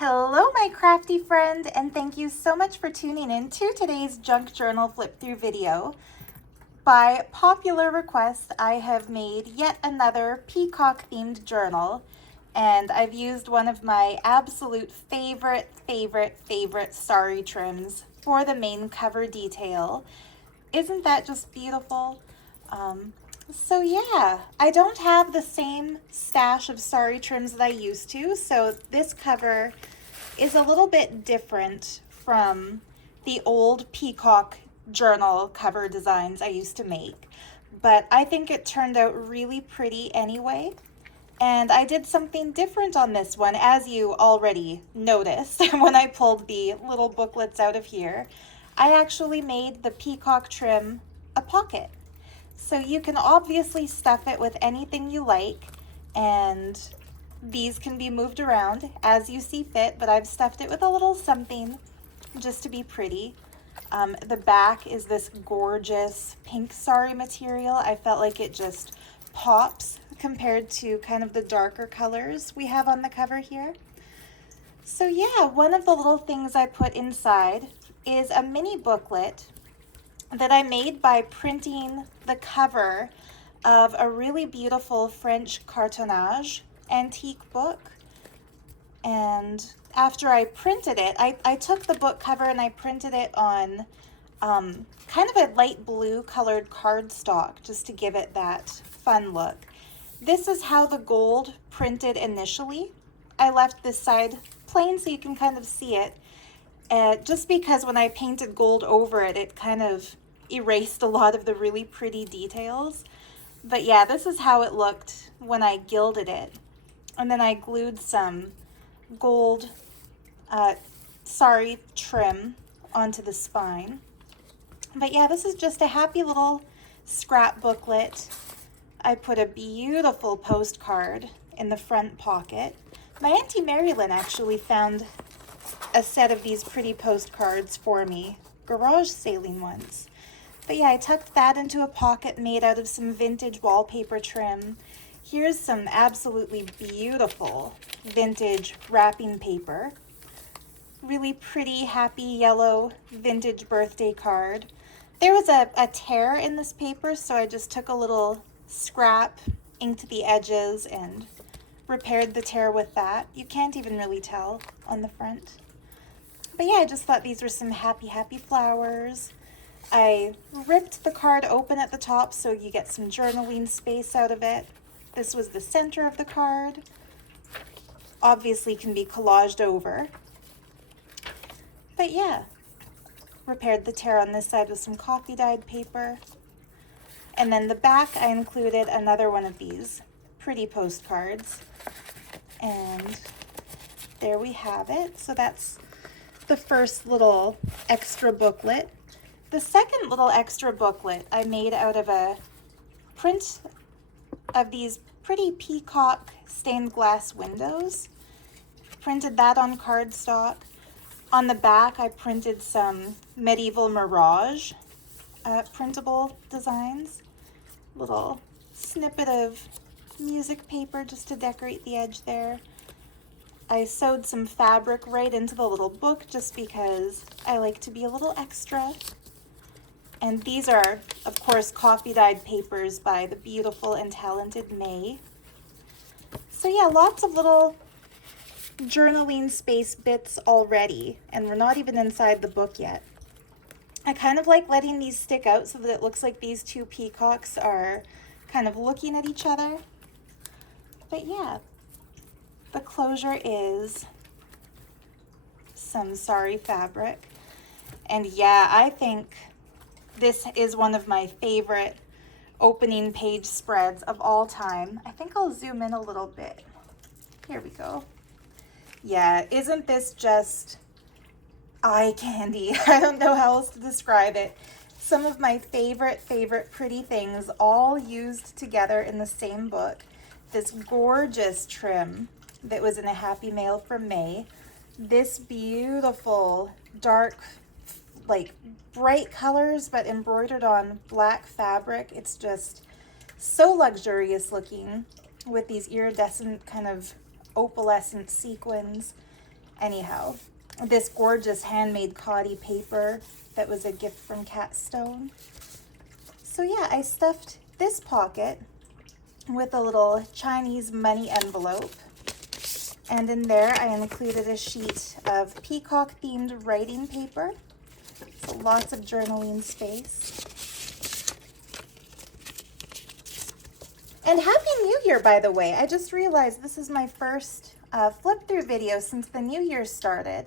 Hello, my crafty friend, and thank you so much for tuning in to today's junk journal flip through video. By popular request, I have made yet another peacock themed journal, and I've used one of my absolute favorite sari trims for the main cover detail. Isn't that just beautiful? So yeah, I don't have the same stash of sari trims that I used to, so this cover is a little bit different from the old peacock journal cover designs I used to make, but I think it turned out really pretty anyway. And I did something different on this one, as you already noticed when I pulled the little booklets out of here. I actually made the peacock trim a pocket. So you can obviously stuff it with anything you like, and these can be moved around as you see fit, but I've stuffed it with a little something just to be pretty. The back is this gorgeous pink sari material. I felt like it just pops compared to kind of the darker colors we have on the cover here. So yeah, one of the little things I put inside is a mini booklet that I made by printing the cover of a really beautiful French cartonnage antique book. And after I printed it, I took the book cover and I printed it on kind of a light blue colored cardstock just to give it that fun look. This is how the gold printed initially. I left this side plain so you can kind of see it. Just because when I painted gold over it, it kind of erased a lot of the really pretty details. But yeah, this is how it looked when I gilded it. And then I glued some gold sari trim onto the spine. But yeah, this is just a happy little scrap booklet. I put a beautiful postcard in the front pocket. My Auntie Marilyn actually found a set of these pretty postcards for me, garage sailing ones. But yeah, I tucked that into a pocket made out of some vintage wallpaper trim. Here's some absolutely beautiful vintage wrapping paper. Really pretty, happy yellow vintage birthday card. There was a tear in this paper, so I just took a little scrap, inked the edges, and repaired the tear with that. You can't even really tell on the front. But yeah, I just thought these were some happy flowers. I ripped the card open at the top so you get some journaling space out of it. This was the center of the card. Obviously can be collaged over. But yeah, repaired the tear on this side with some coffee dyed paper. And then the back, I included another one of these pretty postcards. And there we have it. So that's the first little extra booklet. The second little extra booklet I made out of a print of these pretty peacock stained glass windows. Printed that on cardstock. On the back, I printed some medieval mirage printable designs. Little snippet of music paper just to decorate the edge there. I sewed some fabric right into the little book just because I like to be a little extra. And these are, of course, coffee dyed papers by the beautiful and talented May. So yeah, lots of little journaling space bits already, and we're not even inside the book yet. I kind of like letting these stick out so that it looks like these two peacocks are kind of looking at each other. But yeah, the closure is some sari fabric. And yeah, I think this is one of my favorite opening page spreads of all time. I think I'll zoom in a little bit. Here we go. Yeah, isn't this just eye candy? I don't know how else to describe it. Some of my favorite pretty things all used together in the same book. This gorgeous trim that was in a Happy Mail from May. This beautiful dark, like bright colors, but embroidered on black fabric. It's just so luxurious looking with these iridescent kind of opalescent sequins. Anyhow, this gorgeous handmade Chatty paper that was a gift from Catstone. So yeah, I stuffed this pocket with a little Chinese money envelope. And in there, I included a sheet of Peacock themed writing paper. So lots of journaling space. And Happy New Year, by the way. I just realized this is my first flip through video since the new year started.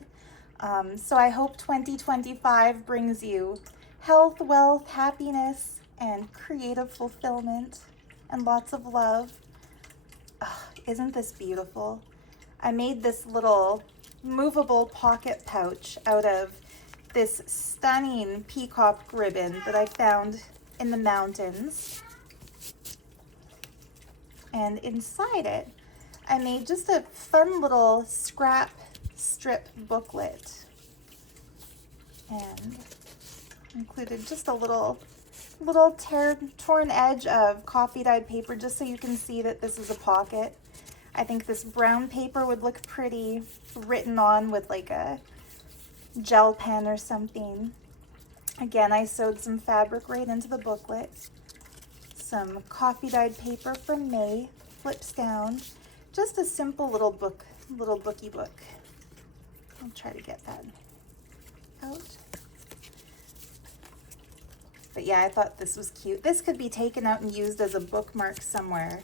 So I hope 2025 brings you health, wealth, happiness, and creative fulfillment, and lots of love. Oh, isn't this beautiful? I made this little movable pocket pouch out of this stunning peacock ribbon that I found in the mountains. And inside it, I made just a fun little scrap strip booklet and included just a little torn edge of coffee dyed paper just so you can see that this is a pocket. I think this brown paper would look pretty written on with like a gel pen or something. Again, I sewed some fabric right into the booklet. Some coffee dyed paper from May flips down. Just a simple little booky book. I'll try to get that out. But yeah, I thought this was cute. This could be taken out and used as a bookmark somewhere.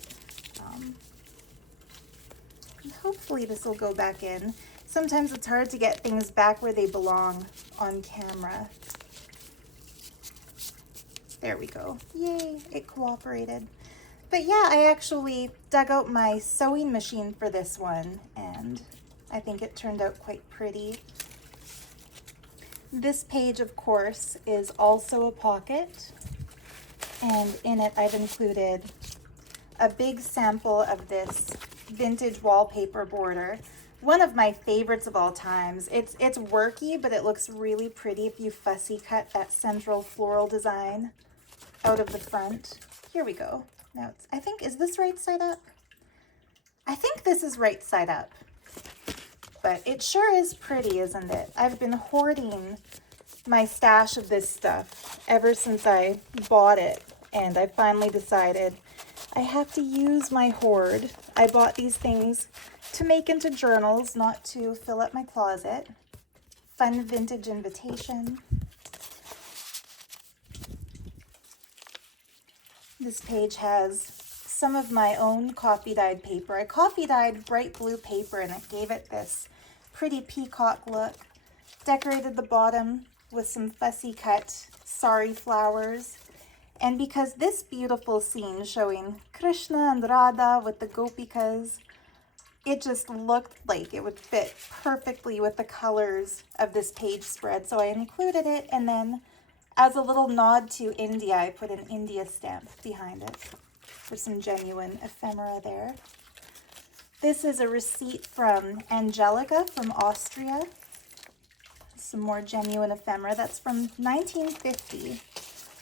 And hopefully this will go back in. Sometimes it's hard to get things back where they belong on camera. There we go. Yay, it cooperated. But yeah, I actually dug out my sewing machine for this one, and I think it turned out quite pretty. This page, of course, is also a pocket, and in it I've included a big sample of this vintage wallpaper border. One of my favorites of all times. It's worky, but it looks really pretty if you fussy cut that central floral design out of the front. Here we go. Now it's, I think, is this right side up? I think this is right side up. But it sure is pretty, isn't it? I've been hoarding my stash of this stuff ever since I bought it, and I finally decided I have to use my hoard. I bought these things to make into journals, not to fill up my closet. Fun vintage invitation. This page has some of my own coffee dyed paper. I coffee dyed bright blue paper and it gave it this pretty peacock look. Decorated the bottom with some fussy cut sari flowers. And because this beautiful scene showing Krishna and Radha with the gopikas, it just looked like it would fit perfectly with the colors of this page spread. So I included it, and then as a little nod to India, I put an India stamp behind it for some genuine ephemera there. This is a receipt from Angelica from Austria. Some more genuine ephemera. That's from 1950,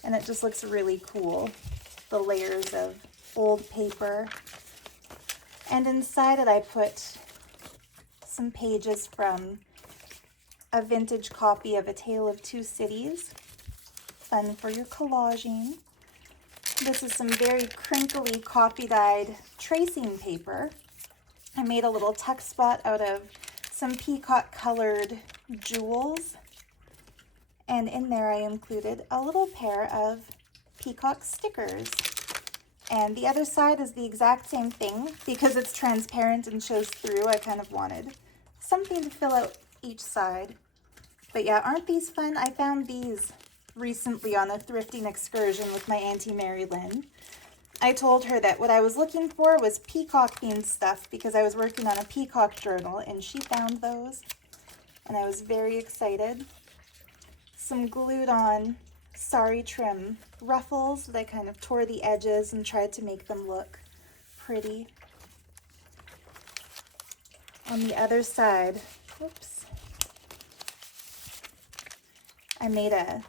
and it just looks really cool. The layers of old paper. And inside it I put some pages from a vintage copy of A Tale of Two Cities. Fun for your collaging. This is some very crinkly coffee dyed tracing paper. I made a little tuck spot out of some peacock colored jewels. And in there I included a little pair of peacock stickers. And the other side is the exact same thing. Because it's transparent and shows through, I kind of wanted something to fill out each side. But yeah, aren't these fun? I found these recently on a thrifting excursion with my Auntie Mary Lynn. I told her that what I was looking for was peacock themed stuff because I was working on a peacock journal, and she found those. And I was very excited. Some glued on sari trim ruffles that I kind of tore the edges and tried to make them look pretty. On the other side, whoops, I made a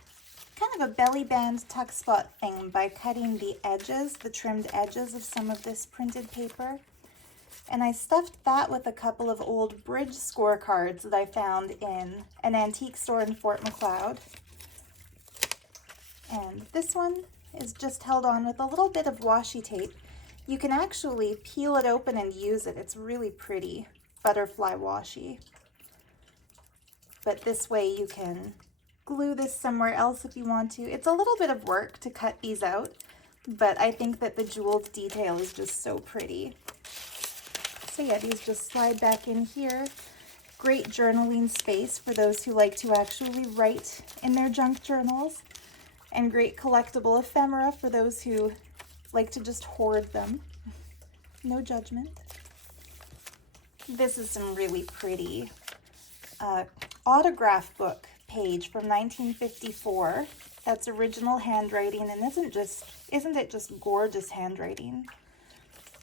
kind of a belly band tuck spot thing by cutting the edges, the trimmed edges of some of this printed paper. And I stuffed that with a couple of old bridge scorecards that I found in an antique store in Fort Macleod. And this one is just held on with a little bit of washi tape. You can actually peel it open and use it. It's really pretty, butterfly washi. But this way you can glue this somewhere else if you want to. It's a little bit of work to cut these out, but I think that the jeweled detail is just so pretty. So yeah, these just slide back in here. Great journaling space for those who like to actually write in their junk journals, and great collectible ephemera for those who like to just hoard them. No judgment. This is some really pretty autograph book page from 1954. That's original handwriting, and isn't it just gorgeous handwriting?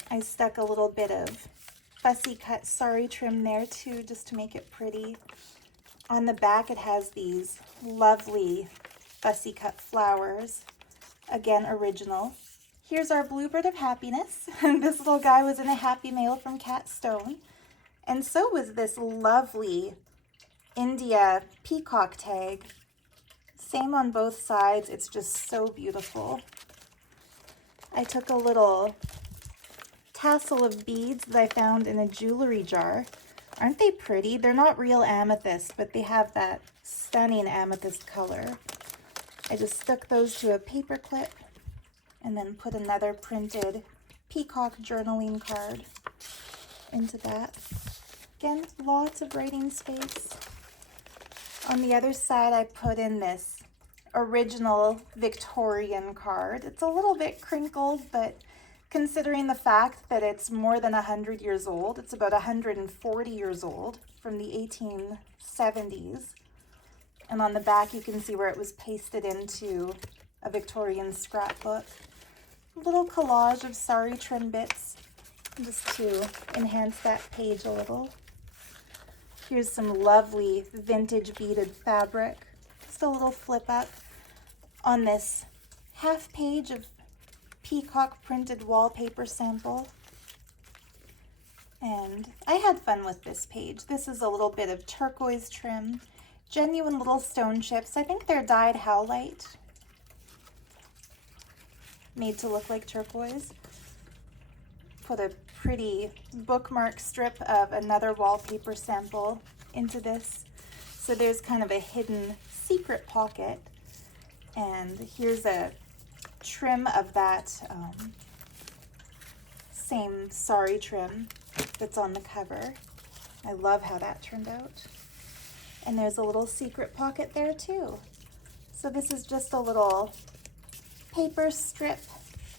I stuck a little bit of fussy cut sari trim there too, just to make it pretty. On the back it has these lovely fussy cut flowers, again original. Here's our bluebird of happiness. This little guy was in a happy mail from Cat Stone, and so was this lovely India peacock tag. Same on both sides. It's just so beautiful. I took a little tassel of beads that I found in a jewelry jar. Aren't they pretty? They're not real amethyst, but they have that stunning amethyst color. I just stuck those to a paper clip and then put another printed peacock journaling card into that. Again, lots of writing space. On the other side, I put in this original Victorian card. It's a little bit crinkled, but considering the fact that it's more than 100 years old, it's about 140 years old, from the 1870s. And on the back, you can see where it was pasted into a Victorian scrapbook. A little collage of sari trim bits, just to enhance that page a little. Here's some lovely vintage beaded fabric. Just a little flip up on this half page of peacock printed wallpaper sample. And I had fun with this page. This is a little bit of turquoise trim, genuine little stone chips. I think they're dyed howlite, made to look like turquoise. Put a pretty bookmark strip of another wallpaper sample into this. So there's kind of a hidden secret pocket. And here's a trim of that same sari trim that's on the cover. I love how that turned out. And there's a little secret pocket there too. So this is just a little paper strip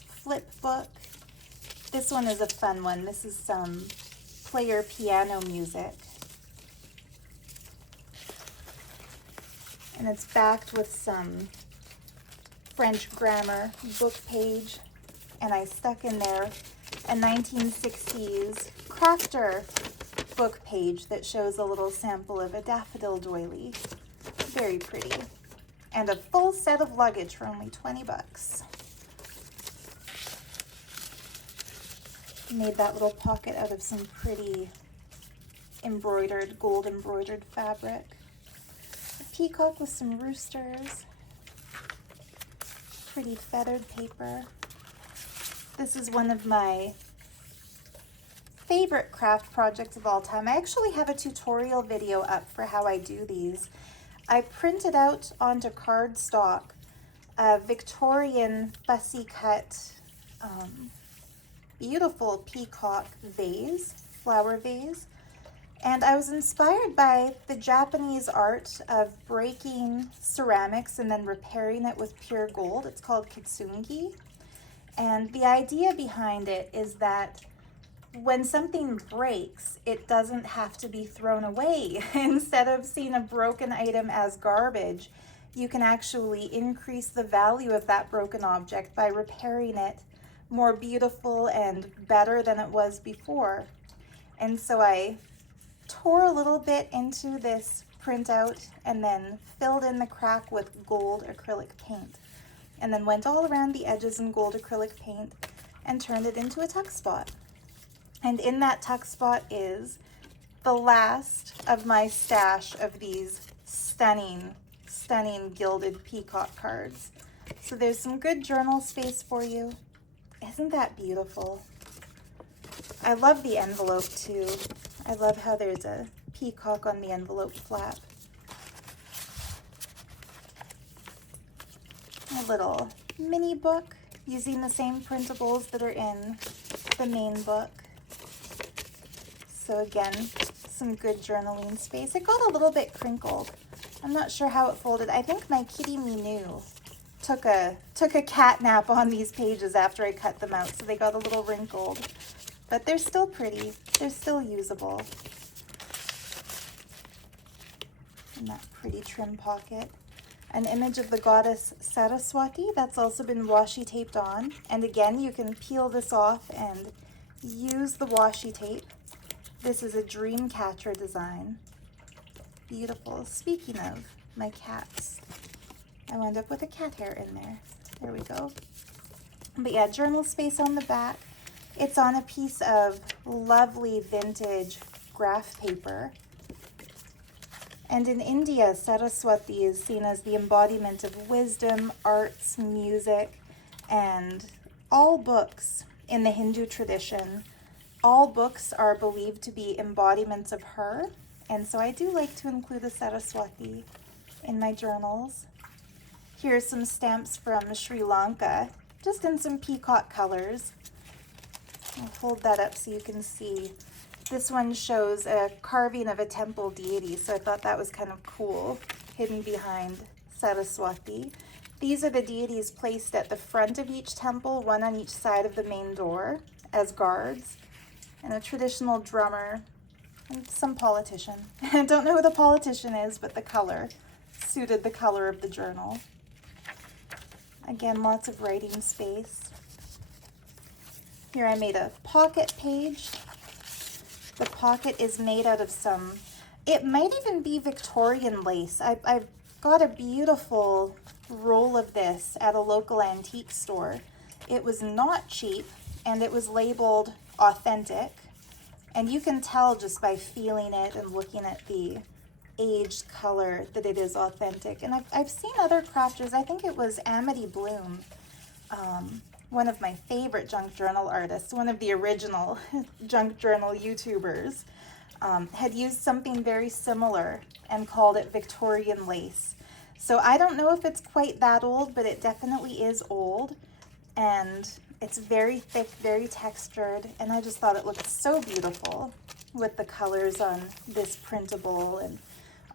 flip book. This one is a fun one. This is some player piano music. And it's backed with some French grammar book page. And I stuck in there a 1960s crafter book page that shows a little sample of a daffodil doily. Very pretty. And a full set of luggage for only 20 bucks. Made that little pocket out of some pretty embroidered, gold embroidered fabric. A peacock with some roosters. Pretty feathered paper. This is one of my favorite craft projects of all time. I actually have a tutorial video up for how I do these. I printed out onto cardstock a Victorian fussy cut beautiful peacock vase, flower vase, and I was inspired by the Japanese art of breaking ceramics and then repairing it with pure gold. It's called kitsungi, and the idea behind it is that when something breaks, it doesn't have to be thrown away. Instead of seeing a broken item as garbage, you can actually increase the value of that broken object by repairing it more beautiful and better than it was before. And so I tore a little bit into this printout and then filled in the crack with gold acrylic paint, and then went all around the edges in gold acrylic paint and turned it into a tuck spot. And in that tuck spot is the last of my stash of these stunning, stunning gilded peacock cards. So there's some good journal space for you. Isn't that beautiful? I love the envelope too. I love how there's a peacock on the envelope flap. A little mini book using the same printables that are in the main book. So again, some good journaling space. It got a little bit crinkled. I'm not sure how it folded. I think my kitty Minou took a cat nap on these pages after I cut them out, so they got a little wrinkled. But they're still pretty. They're still usable. In that pretty trim pocket. An image of the goddess Saraswati that's also been washi taped on. And again, you can peel this off and use the washi tape. This is a dream catcher design. Beautiful. Speaking of my cats, I wound up with a cat hair in there. There we go. But yeah, journal space on the back. It's on a piece of lovely vintage graph paper. And in India, Saraswati is seen as the embodiment of wisdom, arts, music, and all books in the Hindu tradition. All books are believed to be embodiments of her, and so I do like to include a Saraswati in my journals. Here's some stamps from Sri Lanka, just in some peacock colors. I'll hold that up so you can see. This one shows a carving of a temple deity, so I thought that was kind of cool, hidden behind Saraswati. These are the deities placed at the front of each temple, one on each side of the main door, as guards, and a traditional drummer, and some politician. I don't know who the politician is, but the color suited the color of the journal. Again, lots of writing space. Here I made a pocket page. The pocket is made out of some, it might even be Victorian lace. I've got a beautiful roll of this at a local antique store. It was not cheap, and it was labeled authentic. And you can tell just by feeling it and looking at the aged color that it is authentic. And I've seen other crafters. I think it was Amity Bloom, one of my favorite junk journal artists, one of the original junk journal YouTubers, had used something very similar and called it Victorian lace. So I don't know if it's quite that old, but it definitely is old. And it's very thick, very textured, and I just thought it looked so beautiful with the colors on this printable and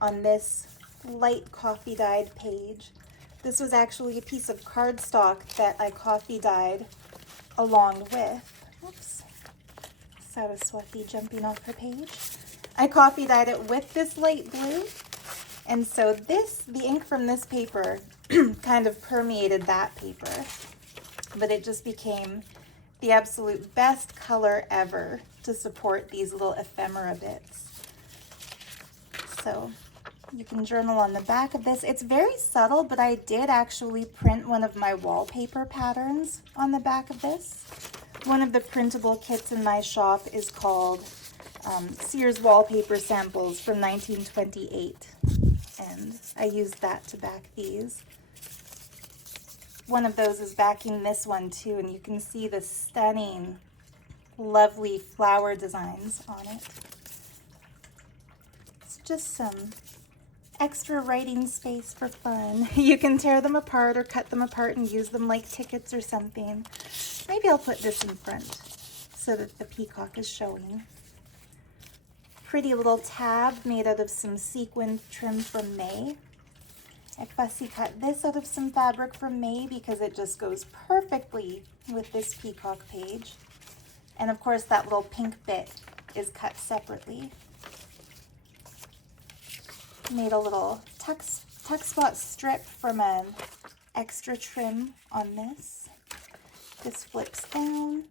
on this light coffee dyed page. This was actually a piece of cardstock that I coffee dyed along with, oops, Saraswati jumping off her page. I coffee dyed it with this light blue, and so the ink from this paper kind of permeated that paper, but it just became the absolute best color ever to support these little ephemera bits. So you can journal on the back of this. It's very subtle, but I did actually print one of my wallpaper patterns on the back of this. One of the printable kits in my shop is called Sears Wallpaper Samples from 1928, and I used that to back these. One of those is backing this one too, and you can see the stunning, lovely flower designs on it. It's just some extra writing space for fun. You can tear them apart or cut them apart and use them like tickets or something. Maybe I'll put this in front so that the peacock is showing. Pretty little tab made out of some sequin trim from May. I fussy cut this out of some fabric from May because it just goes perfectly with this peacock page. And of course that little pink bit is cut separately. Made a little tuck spot strip from an extra trim on this. This flips down,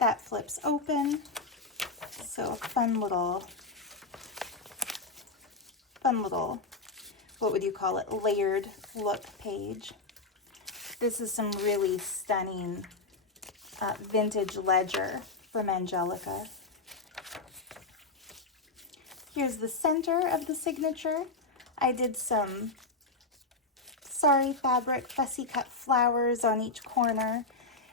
that flips open. So a fun little, what would you call it, layered look page. This is some really stunning vintage ledger from Angelica. Here's the center of the signature. I did some sari fabric, fussy cut flowers on each corner.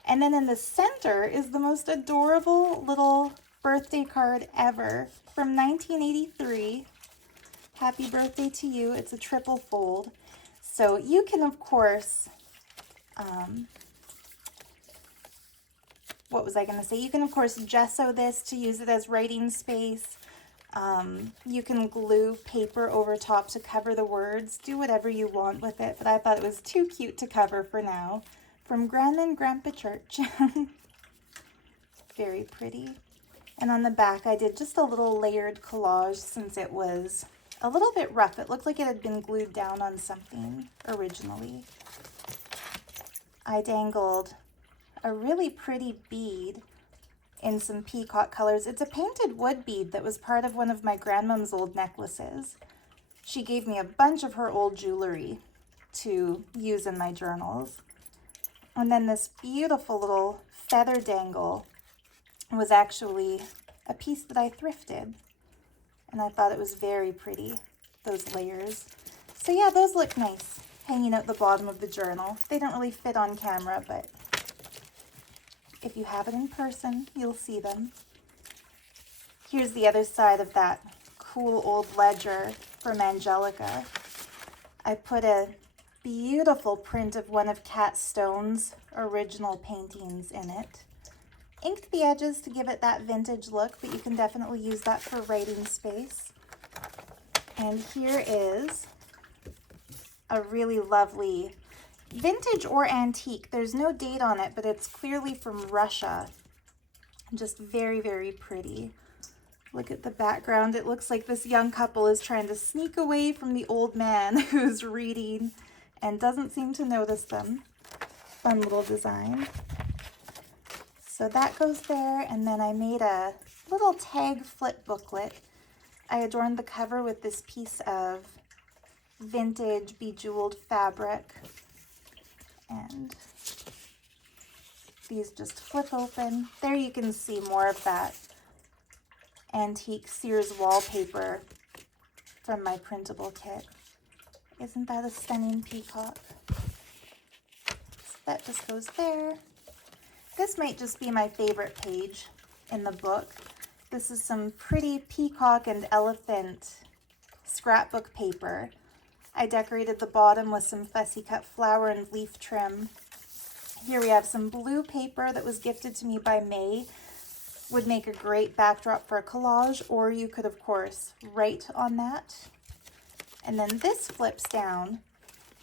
And then in the center is the most adorable little birthday card ever from 1983. Happy birthday to you. It's a triple fold. So you can, of course, what was I going to say? You can, of course, gesso this to use it as writing space. You can glue paper over top to cover the words. Do whatever you want with it, but I thought it was too cute to cover for now. From Grandma and Grandpa Church. Very pretty. And on the back, I did just a little layered collage since it was a little bit rough. It looked like it had been glued down on something originally. I dangled a really pretty bead in some peacock colors. It's a painted wood bead that was part of one of my grandmom's old necklaces. She gave me a bunch of her old jewelry to use in my journals. And then this beautiful little feather dangle was actually a piece that I thrifted. And I thought it was very pretty, those layers. So yeah, those look nice, hanging out the bottom of the journal. They don't really fit on camera, but if you have it in person, you'll see them. Here's the other side of that cool old ledger from Angelica. I put a beautiful print of one of Cat Stone's original paintings in it. Inked the edges to give it that vintage look, but you can definitely use that for writing space. And here is a really lovely vintage or antique. There's no date on it, but it's clearly from Russia. Just very, very pretty. Look at the background. It looks like this young couple is trying to sneak away from the old man who's reading and doesn't seem to notice them. Fun little design. So that goes there, and then I made a little tag flip booklet. I adorned the cover with this piece of vintage bejeweled fabric. And these just flip open. There you can see more of that antique Sears wallpaper from my printable kit. Isn't that a stunning peacock? So that just goes there. This might just be my favorite page in the book. This is some pretty peacock and elephant scrapbook paper. I decorated the bottom with some fussy cut flower and leaf trim. Here we have some blue paper that was gifted to me by May. Would make a great backdrop for a collage, or you could, of course, write on that. And then this flips down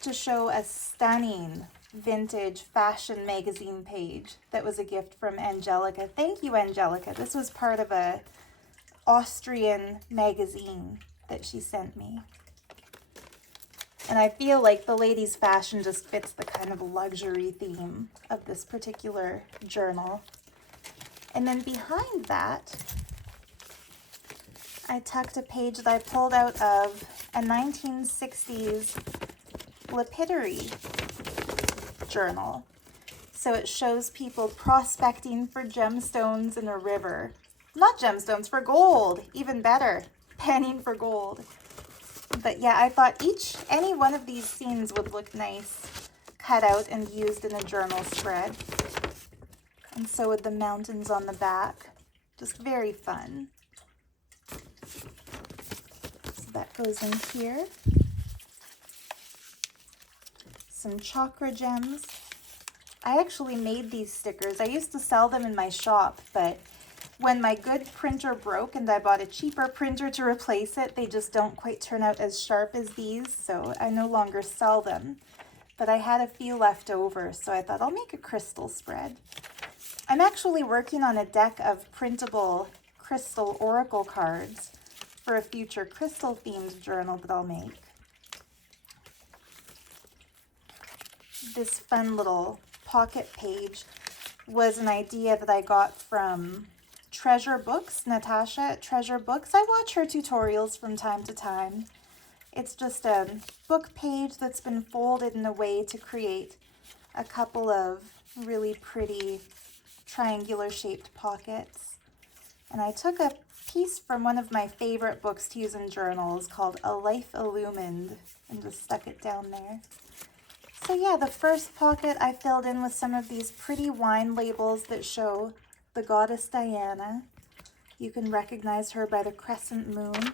to show a stunning vintage fashion magazine page that was a gift from Angelica. Thank you, Angelica. This was part of a Austrian magazine that she sent me. And I feel like the ladies' fashion just fits the kind of luxury theme of this particular journal. And then behind that, I tucked a page that I pulled out of a 1960s lapidary journal. So it shows people prospecting for gemstones in a river. Not gemstones, for gold, even better, panning for gold. But yeah, I thought any one of these scenes would look nice, cut out and used in a journal spread. And so would the mountains on the back. Just very fun. So that goes in here. Some chakra gems. I actually made these stickers. I used to sell them in my shop, but when my good printer broke and I bought a cheaper printer to replace it, they just don't quite turn out as sharp as these, so I no longer sell them. But I had a few left over, so I thought I'll make a crystal spread. I'm actually working on a deck of printable crystal oracle cards for a future crystal-themed journal that I'll make. This fun little pocket page was an idea that I got from Treasure Books, Natasha at Treasure Books. I watch her tutorials from time to time. It's just a book page that's been folded in a way to create a couple of really pretty triangular shaped pockets. And I took a piece from one of my favorite books to use in journals called A Life Illumined, and just stuck it down there. So yeah, the first pocket I filled in with some of these pretty wine labels that show the goddess Diana. You can recognize her by the crescent moon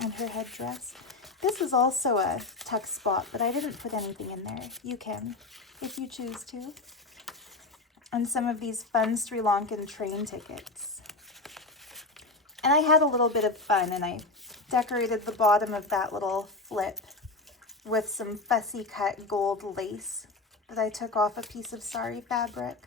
on her headdress. This is also a tuck spot, but I didn't put anything in there. You can, if you choose to. And some of these fun Sri Lankan train tickets. And I had a little bit of fun, and I decorated the bottom of that little flip with some fussy cut gold lace that I took off a piece of sari fabric.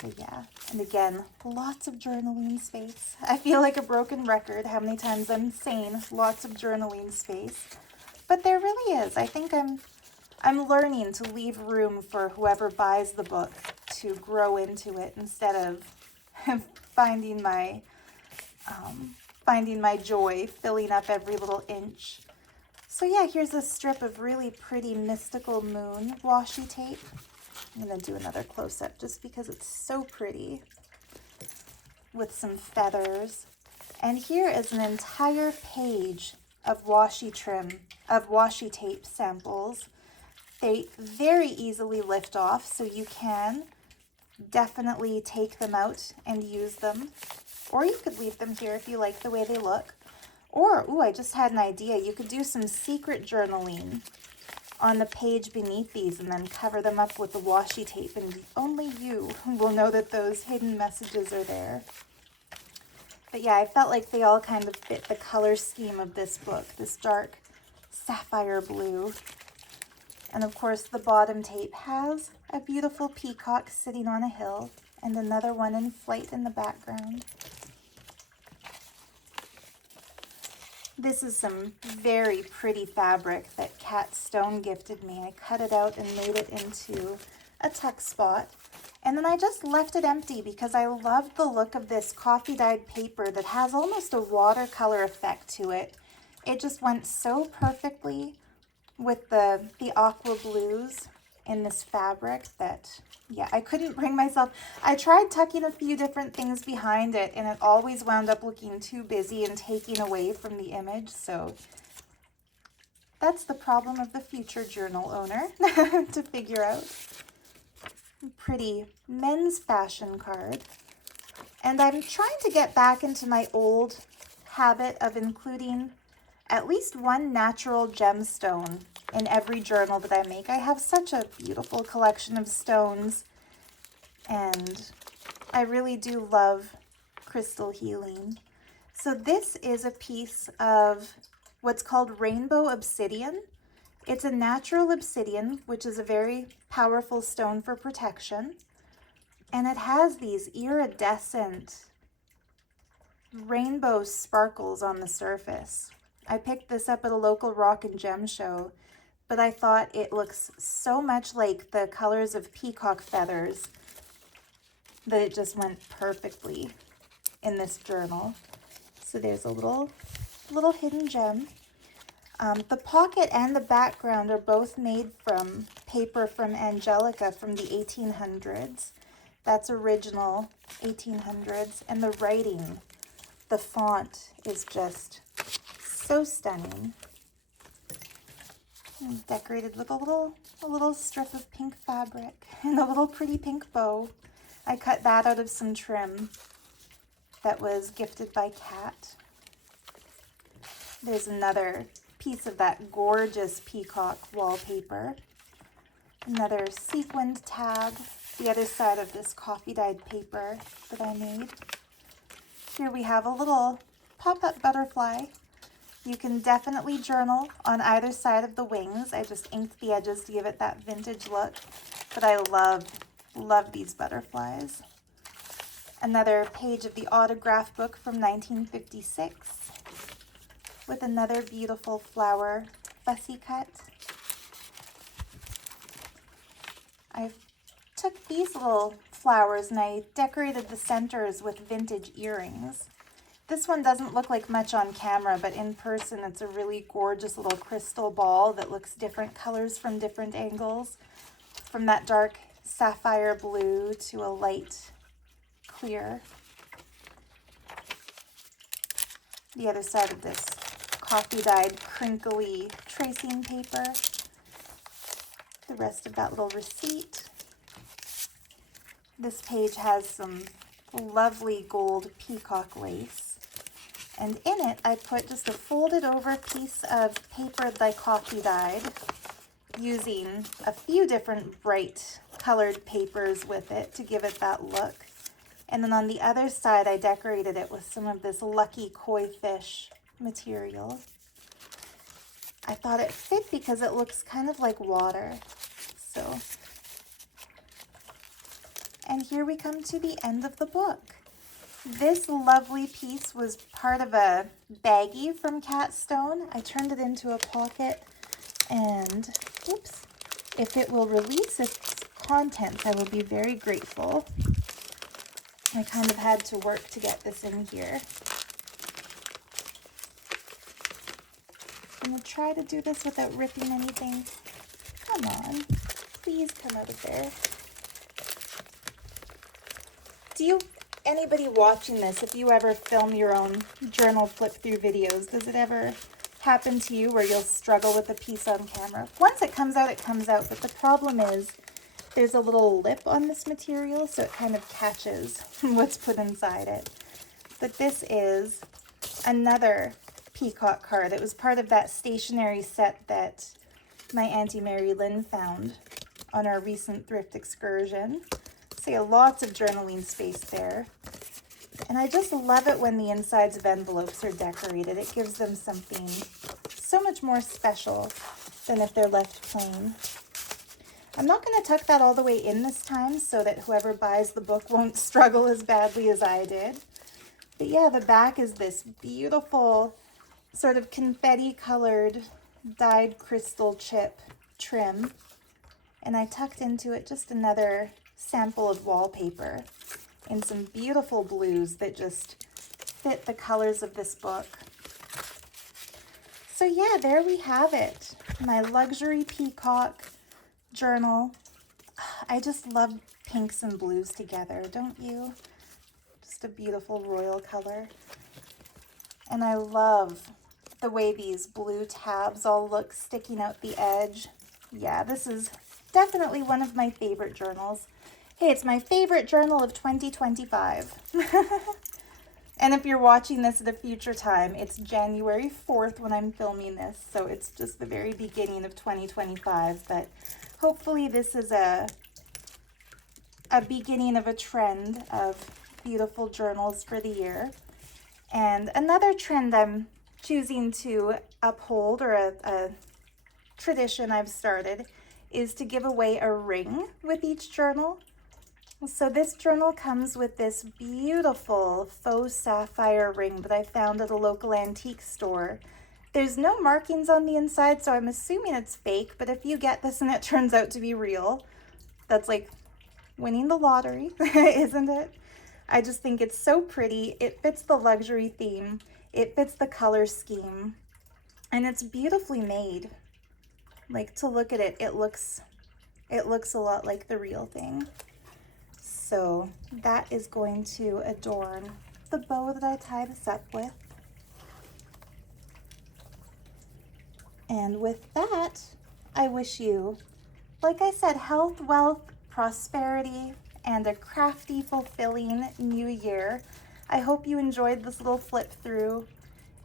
So yeah, and again, lots of journaling space. I feel like a broken record how many times I'm saying lots of journaling space, but there really is. I think I'm learning to leave room for whoever buys the book to grow into it instead of finding my joy filling up every little inch. So yeah, here's a strip of really pretty mystical moon washi tape. I'm going to do another close-up just because it's so pretty with some feathers. And here is an entire page of washi tape samples. They very easily lift off, so you can definitely take them out and use them. Or you could leave them here if you like the way they look. Or, ooh, I just had an idea. You could do some secret journaling on the page beneath these and then cover them up with the washi tape, and only you will know that those hidden messages are there. But yeah, I felt like they all kind of fit the color scheme of this book, this dark sapphire blue. And of course, the bottom tape has a beautiful peacock sitting on a hill and another one in flight in the background. This is some very pretty fabric that Kat Stone gifted me. I cut it out and made it into a tuck spot. And then I just left it empty because I love the look of this coffee dyed paper that has almost a watercolor effect to it. It just went so perfectly with the aqua blues in this fabric that, yeah, I couldn't bring myself. I tried tucking a few different things behind it, and it always wound up looking too busy and taking away from the image. So that's the problem of the future journal owner to figure out. Pretty men's fashion card. And I'm trying to get back into my old habit of including at least one natural gemstone in every journal that I make. I have such a beautiful collection of stones, and I really do love crystal healing. So this is a piece of what's called rainbow obsidian. It's a natural obsidian, which is a very powerful stone for protection. And it has these iridescent rainbow sparkles on the surface. I picked this up at a local rock and gem show, but I thought it looks so much like the colors of peacock feathers that it just went perfectly in this journal. So there's a little hidden gem. The pocket and the background are both made from paper from Angelica from the 1800s. That's original 1800s. And the writing, the font is just so stunning. And decorated with a little strip of pink fabric and a little pretty pink bow. I cut that out of some trim that was gifted by Kat. There's another piece of that gorgeous peacock wallpaper. Another sequined tab, the other side of this coffee dyed paper that I made. Here we have a little pop-up butterfly. You can definitely journal on either side of the wings. I just inked the edges to give it that vintage look, but I love these butterflies. Another page of the autograph book from 1956 with another beautiful flower fussy cut. I took these little flowers and I decorated the centers with vintage earrings. This one doesn't look like much on camera, but in person it's a really gorgeous little crystal ball that looks different colors from different angles, from that dark sapphire blue to a light clear. the other side of this coffee-dyed, crinkly tracing paper. The rest of that little receipt. This page has some lovely gold peacock lace. And in it, I put just a folded over piece of paper that I coffee dyed using a few different bright colored papers with it to give it that look. And then on the other side, I decorated it with some of this lucky koi fish material. I thought it fit because it looks kind of like water. So, and here we come to the end of the book. This lovely piece was part of a baggie from Cat Stone. I turned it into a pocket, and oops, if it will release its contents, I will be very grateful. I kind of had to work to get this in here. I'm going to try to do this without ripping anything. Come on, please come out of there. Anybody watching this, if you ever film your own journal flip through videos, does it ever happen to you where you'll struggle with a piece on camera? Once it comes out, but the problem is there's a little lip on this material, so it kind of catches what's put inside it. But this is another peacock card. It was part of that stationery set that my Auntie Mary Lynn found on our recent thrift excursion. So lots of journaling space there. And I just love it when the insides of envelopes are decorated. It gives them something so much more special than if they're left plain. I'm not going to tuck that all the way in this time so that whoever buys the book won't struggle as badly as I did. But yeah, the back is this beautiful sort of confetti colored dyed crystal chip trim. And I tucked into it just another sample of wallpaper in some beautiful blues that just fit the colors of this book. So yeah, there we have it. My luxury peacock journal. I just love pinks and blues together, don't you? Just a beautiful royal color. And I love the way these blue tabs all look sticking out the edge. Yeah, this is definitely one of my favorite journals. Hey, it's my favorite journal of 2025. And if you're watching this at a future time, it's January 4th when I'm filming this, so it's just the very beginning of 2025, but hopefully this is a beginning of a trend of beautiful journals for the year. And another trend I'm choosing to uphold, or a tradition I've started, is to give away a ring with each journal. So this journal comes with this beautiful faux sapphire ring that I found at a local antique store. There's no markings on the inside, so I'm assuming it's fake, but if you get this and it turns out to be real, that's like winning the lottery, isn't it? I just think it's so pretty. It fits the luxury theme. It fits the color scheme, and it's beautifully made. Like, to look at it, it looks a lot like the real thing. So that is going to adorn the bow that I tie this up with. And with that, I wish you, like I said, health, wealth, prosperity, and a crafty, fulfilling new year. I hope you enjoyed this little flip through.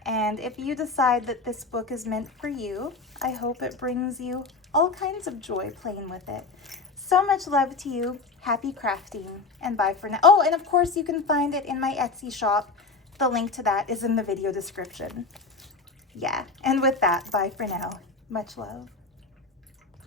And if you decide that this book is meant for you, I hope it brings you all kinds of joy playing with it. So much love to you. Happy crafting, and bye for now. Oh, and of course you can find it in my Etsy shop. The link to that is in the video description. Yeah, and with that, bye for now. Much love.